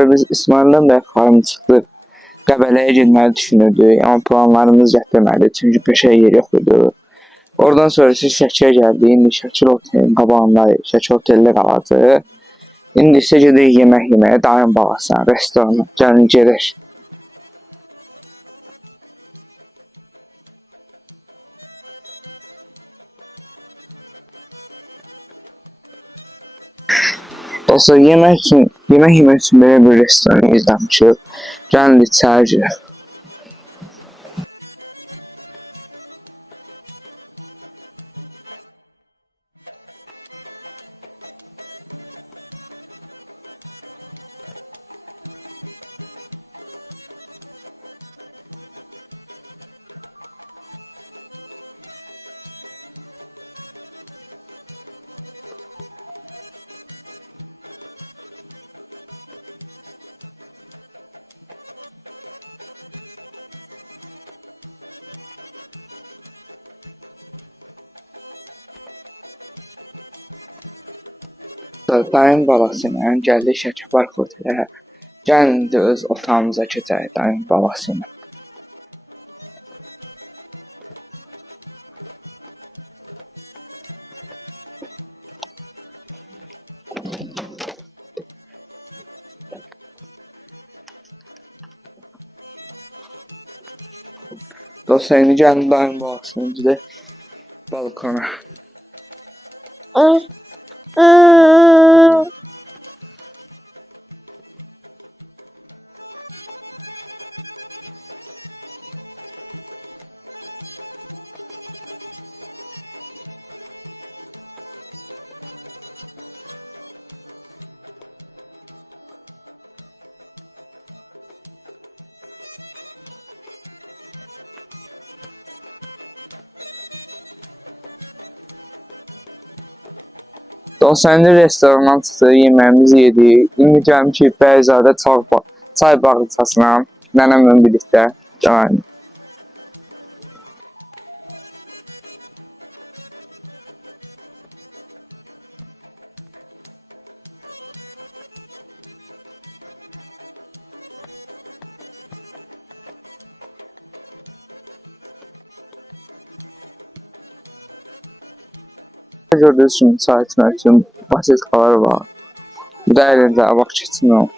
Biz İsmail'den bəy xarım çıxdıq. Qəbələyə getməyi düşünürdük, amma planlarımız gətirmədi, çünki peşə yer yox idi. Oradan sonra siz Şəkiyə gəldik, indi Şəkil otelin qabağındayıq, Şəki oteldə qalacaq. İndi isə gedirik yemək yeməyə, dayım balasına, restorana, gəlin gedək. Dostlar, yemək yemək üçün belə bir restoran izləmişik. Gəlin içəri girək. Dayım balası ilə gəldik Şəki Park otelə. Gəlin indi öz otağımıza keçək dayım balası ilə. Dostlar, indi gəlin dayım balası ilə gedək balkona. Dostlar, indi restorandan çıxdıq, yeməyimizi yedik. İndi gəlmişik Bəyzadə çay bağçasına, nənəmlə birlikdə. Gəlin. Gördüğünüz kimi çay içmək üçün basilkalar var. Bu da əlində vaxt keçirmək.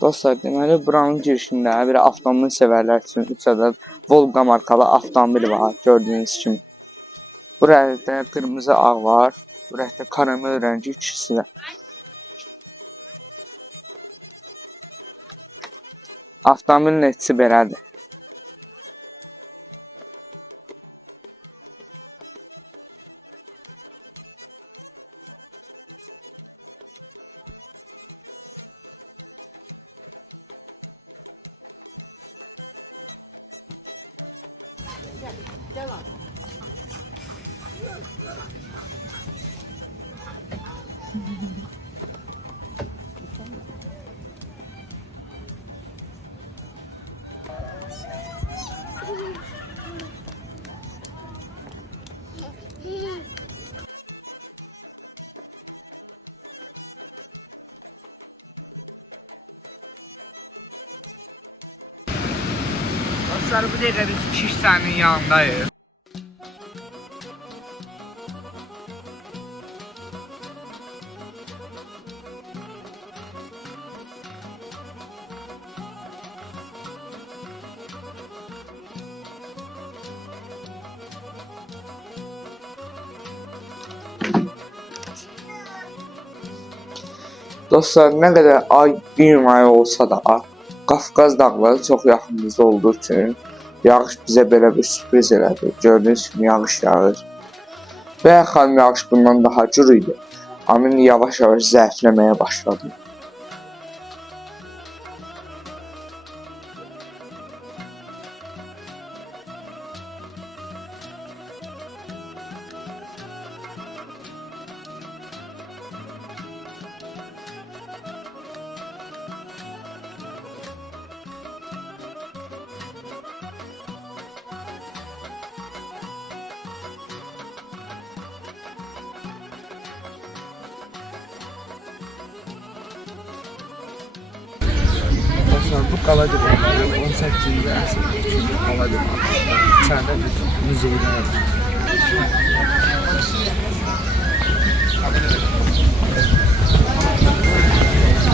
Dostlar, deməli buranın girişində bir avtomobil sevərlər üçün 3 ədəd Volga markalı avtomobil var, gördüyünüz kimi. Bu rəngdə qırmızı ağ var, bu rəngdə karamel rəngi ikisi var. Avtomobilin içi belədir. Dostlar, bu dəqiqə biz Kiş sənin yanındayıq. Dostlar, nə qədər ay, iyun ayı olsa da, Qafqaz dağları çox yaxınımızda olduğu üçün yağış bizə belə bir sürpriz elədi. Gördüyünüz kimi yağış yağır. Və xanım yağış bundan daha cür idi. Amin yavaş-yavaş zəifləməyə başladı. Bu qala divarları 18-ci əsrdə kimi qala divarları. İçəridə bir muzeylər var.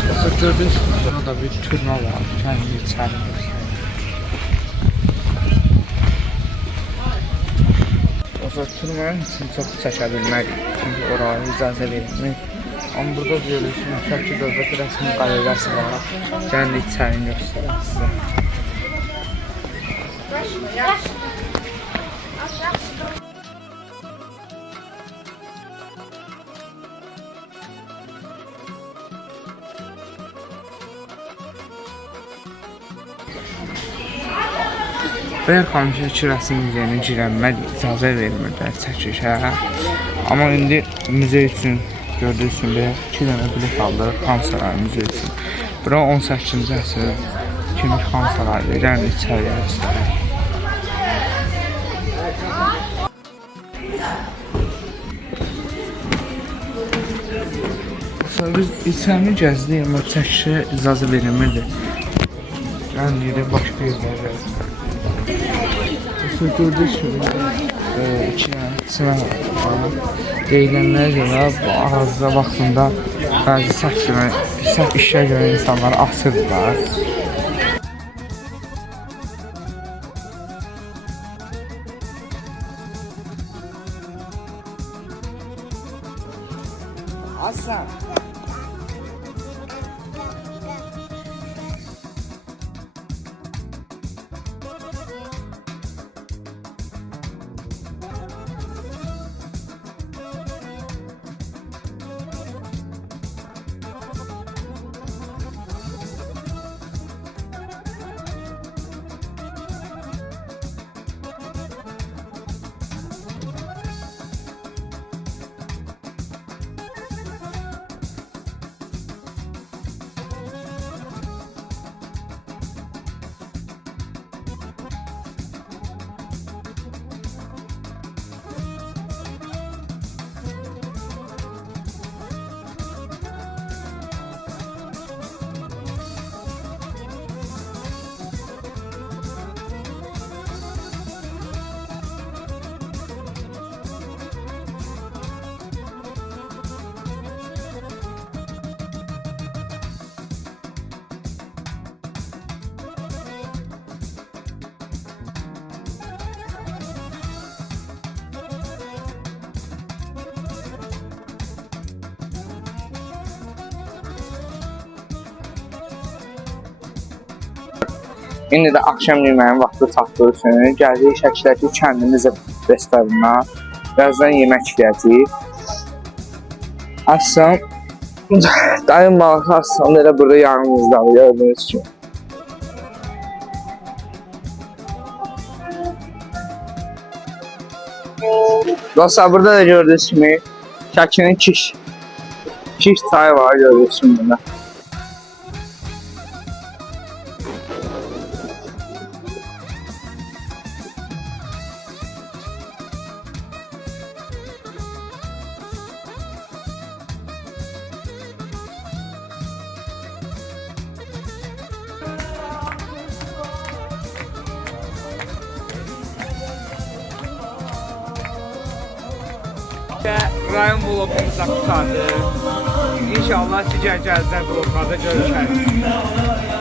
Mesela gördünüz, burada bir türmə var, kəndi içəridə. Mesela türmənin için çox çəkə bilmərik, çünki oraya icazə verilmir. Amma burada görürsünüz, Şəki Dövlət rəsmi qaleriyası var. Gəlin içərini göstərək sizə. Bəyər xanım Şəki rəsmi muzeyinin girənmək icazə vermirlər çəkişə. Amma indi muzey üçün gördüyünüz kimi 2 dənə bilet aldırıb Xan Sarayı muzey üçün. Bura 18-ci əsr kimi Xan Sarayı. Gəlin içəriyə göstərək. Sonra biz içərini gəzdik, amma çəkişə icazə verilmirdi. Mən gedib başqa yerlərə gəzdim. Sonra gördüyünüz kimi 2 dənə sinema var. Deyilənlərə görə bu ağızda vaxtında bəzi səhv işə görə insanları asırdılar. Aslan! İndi də axşam yeməyin vaxtı çatdığı üçün gəldik Şəkidəki kəndimiz restoranına. Birazdan yemək yiyəcəyik. Aslan, dayım balığı Aslan da elə burada yanımızdadır, gördüyünüz kimi. Dostlar, burada da gördüyünüz kimi Şəkinin Kiş çayı var, gördüyünüz kimi burada. Rayon blokumuza qurtardı. İnşallah digər gəzlər bloklarda görüşərik.